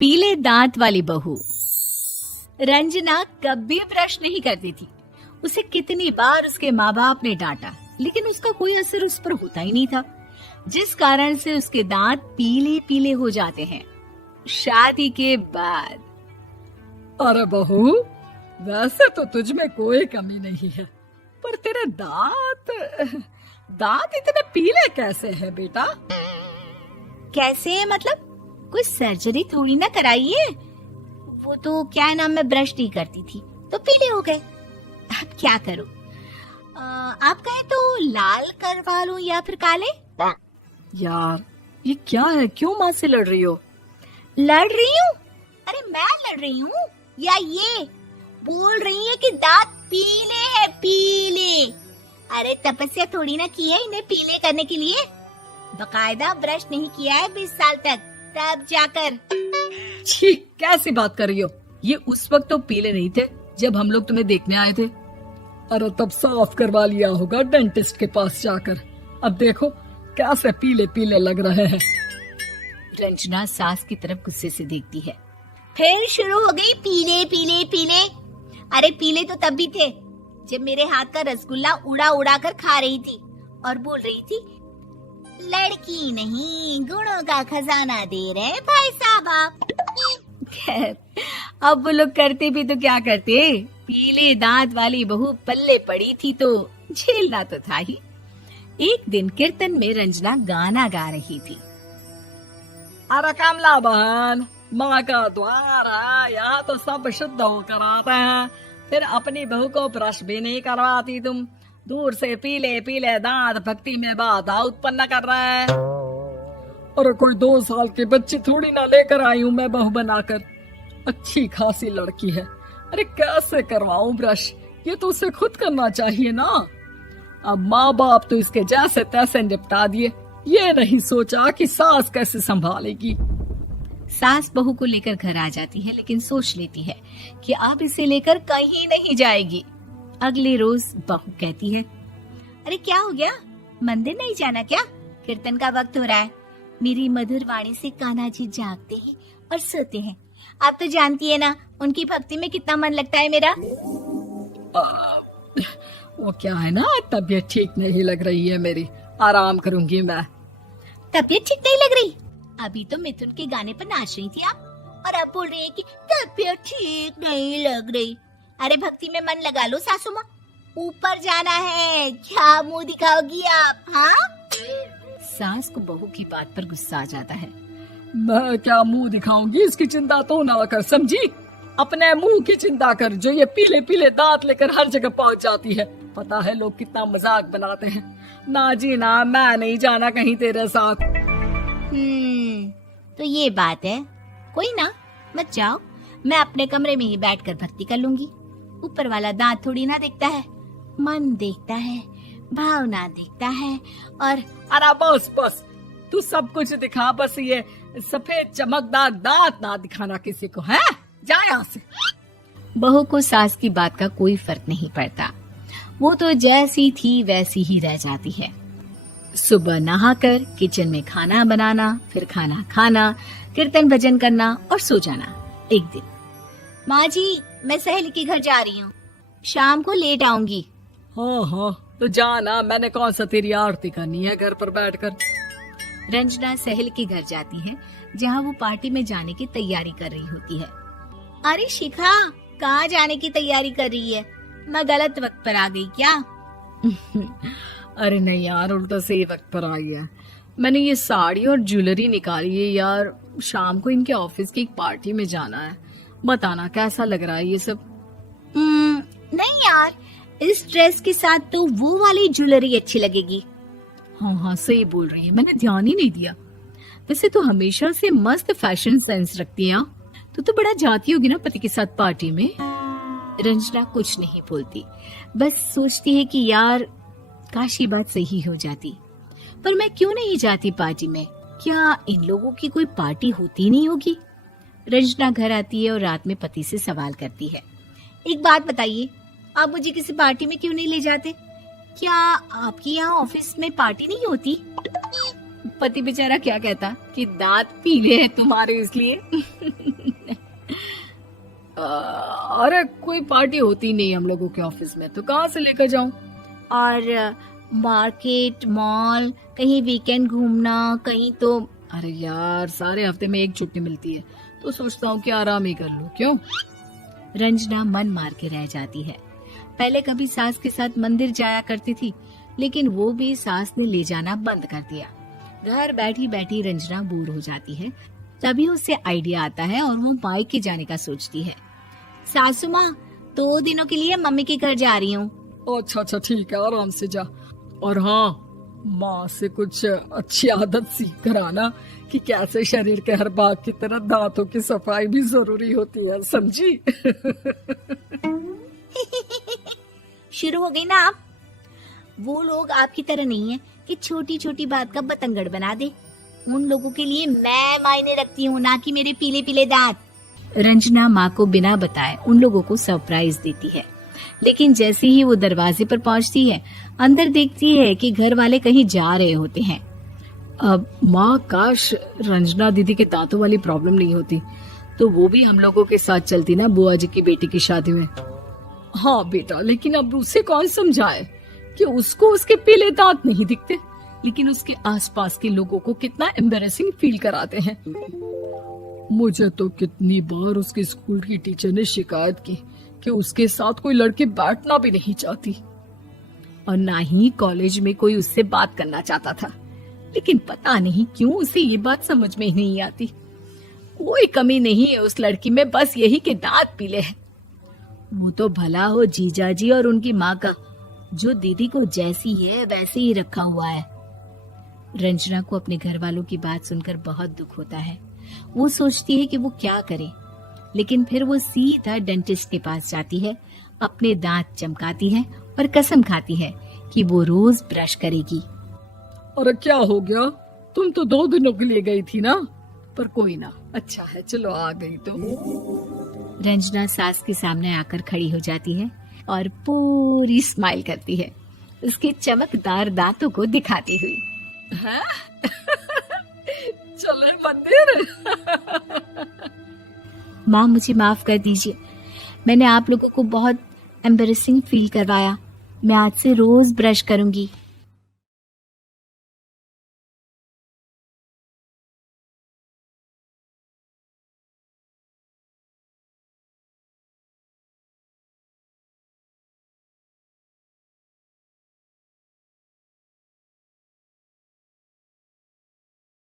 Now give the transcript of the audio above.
पीले दांत वाली बहू। रंजना कभी ब्रश नहीं करती थी। उसे कितनी बार उसके माँ बाप ने डांटा, लेकिन उसका कोई असर उस पर होता ही नहीं था, जिस कारण से उसके दांत पीले पीले हो जाते हैं। शादी के बाद अरे बहू, वैसे तो तुझ में कोई कमी नहीं है, पर तेरे दांत इतने पीले कैसे हैं बेटा? कैसे मतलब? कोई सर्जरी थोड़ी ना कराई है। वो तो क्या नाम, मैं ब्रश नहीं करती थी तो पीले हो गए। अब क्या करूं? आप कहें तो लाल करवा लूं या फिर काले? यार ये क्या है, क्यों माँ से लड़ रही हो? लड़ रही हूँ? अरे मैं लड़ रही हूँ या ये बोल रही है कि दांत पीले हैं, पीले। अरे तपस्या थोड़ी ना की है इन्हें पीले करने के लिए। बकायदा ब्रश नहीं किया है 20 साल तक, तब जाकर। छी, कैसी बात कर रही हो? ये उस वक्त तो पीले नहीं थे जब हम लोग तुम्हें देखने आए थे। अरे तब साफ करवा लिया होगा डेंटिस्ट के पास जाकर। अब देखो कैसे पीले पीले लग रहे हैं। रंजना सास की तरफ गुस्से से देखती है। फिर शुरू हो गई पीले पीले पीले। अरे पीले तो तब भी थे जब मेरे हाथ का रसगुल्ला उड़ा उड़ा कर खा रही थी और बोल रही थी, लड़की नहीं गुणों का खजाना दे रहे भाई साहब आप। खैर, अब वो लोग करते भी तो क्या करते, पीले दांत वाली बहू पल्ले पड़ी थी तो झेलना तो था ही। एक दिन कीर्तन में रंजना गाना गा रही थी। अरे कमला बहन, माँ का द्वार है, यहाँ तो सब शुद्ध होकर आते हैं, फिर अपनी बहू को ब्रश भी नहीं करवाती तुम। दूर से पीले पीले दांत भक्ति में बाधा उत्पन्न कर रहे हैं। अरे कोई 2 साल की बच्ची थोड़ी ना लेकर आई हूँ मैं बहू बनाकर। अच्छी खासी लड़की है, अरे कैसे करवाऊं ब्रश? ये तो उसे खुद करना चाहिए ना। अब माँ बाप तो इसके जैसे तैसे निपटा दिए, ये नहीं सोचा कि सास कैसे संभालेगी। सास बहू को लेकर घर आ जाती है, लेकिन सोच लेती है कि अब इसे लेकर कहीं नहीं जाएगी। अगले रोज बहू कहती है, अरे क्या हो गया, मंदिर नहीं जाना क्या? कीर्तन का वक्त हो रहा है। मेरी मधुर वाणी से कान्हा जी जागते हैं और सोते हैं। आप तो जानती है ना उनकी भक्ति में कितना मन लगता है मेरा। वो क्या है ना, तबीयत ठीक नहीं लग रही है मेरी, आराम करूंगी मैं। तबीयत ठीक नहीं लग रही? अभी तो मिथुन के गाने पर नाच रही थी आप, और अब बोल रही है कि तबीयत ठीक नहीं लग रही। अरे भक्ति में मन लगा लो सासू माँ, ऊपर जाना है, क्या मुंह दिखाओगी आप? हाँ? सास को बहू की बात पर गुस्सा आ जाता है। मैं क्या मुंह दिखाऊंगी, इसकी चिंता तो ना कर, समझी? अपने मुंह की चिंता कर, जो ये पीले पीले दांत लेकर हर जगह पहुंच जाती है। पता है लोग कितना मजाक बनाते हैं। ना जी ना, मैं नहीं जाना कहीं तेरे साथ। तो ये बात है। कोई ना, मत जाओ, मैं अपने कमरे में ही बैठकर भक्ति कर लूंगी। ऊपर वाला दांत थोड़ी ना देखता है, मन देखता है, भावना देखता है। और अरे बस बस, तू सब कुछ दिखा, बस ये सफेद चमकदार दांत ना दिखाना किसी को, है? जा यहाँ से। बहू को सास की बात का कोई फर्क नहीं पड़ता, वो तो जैसी थी वैसी ही रह जाती है। सुबह नहाकर किचन में खाना बनाना, फिर खाना खाना, कीर्तन भजन करना और सो जाना। एक दिन, माँ जी मैं सहेली के घर जा रही हूँ, शाम को लेट आऊंगी। हाँ हाँ तो जाना, मैंने कौन सा तेरी आरती करनी है घर पर बैठकर। रंजना सहेली के घर जाती है, जहाँ वो पार्टी में जाने की तैयारी कर रही होती है। अरे शिखा, कहाँ जाने की तैयारी कर रही है? मैं गलत वक्त पर आ गई क्या? अरे नहीं यार, उल्टा सही वक्त पर आ गया। मैंने ये साड़ी और ज्वेलरी निकाली है यार, शाम को इनके ऑफिस की एक पार्टी में जाना है। बताना कैसा लग रहा है ये सब? नहीं यार, इस ड्रेस के साथ तो वो वाली ज्वेलरी अच्छी लगेगी। हाँ हाँ सही बोल रही है, मैंने ध्यान ही नहीं दिया। वैसे तो हमेशा से मस्त फैशन सेंस रखती है। तो बड़ा जाती होगी ना पति के साथ पार्टी में। रंजना कुछ नहीं बोलती, बस सोचती है कि यार काश ये बात सही हो जाती। पर मैं क्यों नहीं जाती पार्टी में? क्या इन लोगों की कोई पार्टी होती नहीं होगी? रंजना घर आती है और रात में पति से सवाल करती है, एक बात बताइए, आप मुझे किसी पार्टी में क्यों नहीं ले जाते? क्या आपके यहाँ ऑफिस में पार्टी नहीं होती? पति बेचारा क्या कहता कि दांत पीले हैं तुम्हारे इसलिए। अरे कोई पार्टी होती नहीं हम लोगों के ऑफिस में, तो कहाँ से लेकर जाऊं? और मार्केट, मॉल, कहीं वीकेंड घूमना, कहीं तो। अरे यार सारे हफ्ते में एक छुट्टी मिलती है, तो सोचता हूँ कि आराम ही कर लूं। क्यों? रंजना मन मार के रह जाती है। पहले कभी सास के साथ मंदिर जाया करती थी, लेकिन वो भी सास ने ले जाना बंद कर दिया। घर बैठी बैठी रंजना बोर हो जाती है। तभी उसे आइडिया आता है और वो मायके जाने का सोचती है। सासू माँ, 2 दिनों के लिए मम्मी के घर जा रही हूँ। अच्छा ठीक है, आराम से जा। और हाँ, माँ से कुछ अच्छी आदत सीख कर आना कि कैसे शरीर के हर भाग की तरह दांतों की सफाई भी जरूरी होती है, समझी? शुरू हो गई ना आप। वो लोग आपकी तरह नहीं है कि छोटी छोटी बात का बतंगड़ बना दे। उन लोगों के लिए मैं मायने रखती हूँ, ना कि मेरे पीले पीले दांत। रंजना माँ को बिना बताए उन लोगों को सरप्राइज देती है, लेकिन जैसे ही वो दरवाजे पर पहुंचती है, अंदर देखती है कि घर वाले कहीं जा रहे होते हैं। अब माँ, काश रंजना दीदी के दांतों वाली प्रॉब्लम नहीं होती, तो वो भी हम लोगों के साथ चलती ना बुआ जी की बेटी की शादी में। हाँ बेटा, लेकिन अब उसे कौन समझाए कि उसको उसके पीले दांत नहीं दिखते, लेकिन उसके आसपास के लोगों को कितना एम्बैरेसिंग फील कराते हैं। मुझे तो कितनी बार उसके स्कूल की टीचर ने शिकायत की कि उसके साथ कोई लड़की बैठना भी नहीं चाहती, और ना ही कॉलेज में कोई उससे बात करना चाहता था। लेकिन पता नहीं क्यों उसे ये बात समझ में ही नहीं आती। कोई कमी नहीं है उस लड़की में, बस यही कि दांत पीले हैं। वो तो भला हो जीजा जी और उनकी माँ का, जो दीदी को जैसी है वैसे ही रखा हुआ है। रंजना को अपने घर वालों की बात सुनकर बहुत दुख होता है। वो सोचती है कि वो क्या करे, लेकिन फिर वो सीधा डेंटिस्ट के पास जाती है, अपने दांत चमकाती है और कसम खाती है कि वो रोज ब्रश करेगी। अरे क्या हो गया? तुम तो 2 दिनों के लिए गई थी ना, पर कोई ना, अच्छा है, चलो आ गई तो। रंजना सास के सामने आकर खड़ी हो जाती है और पूरी स्माइल करती है, उसके चमकदार दांतों को दिखाती हुई। हैं? चले मंदिर? माँ, मुझे माफ कर दीजिए, मैंने आप लोगों को बहुत एम्बैरेसिंग फील करवाया। मैं आज से रोज ब्रश करूंगी।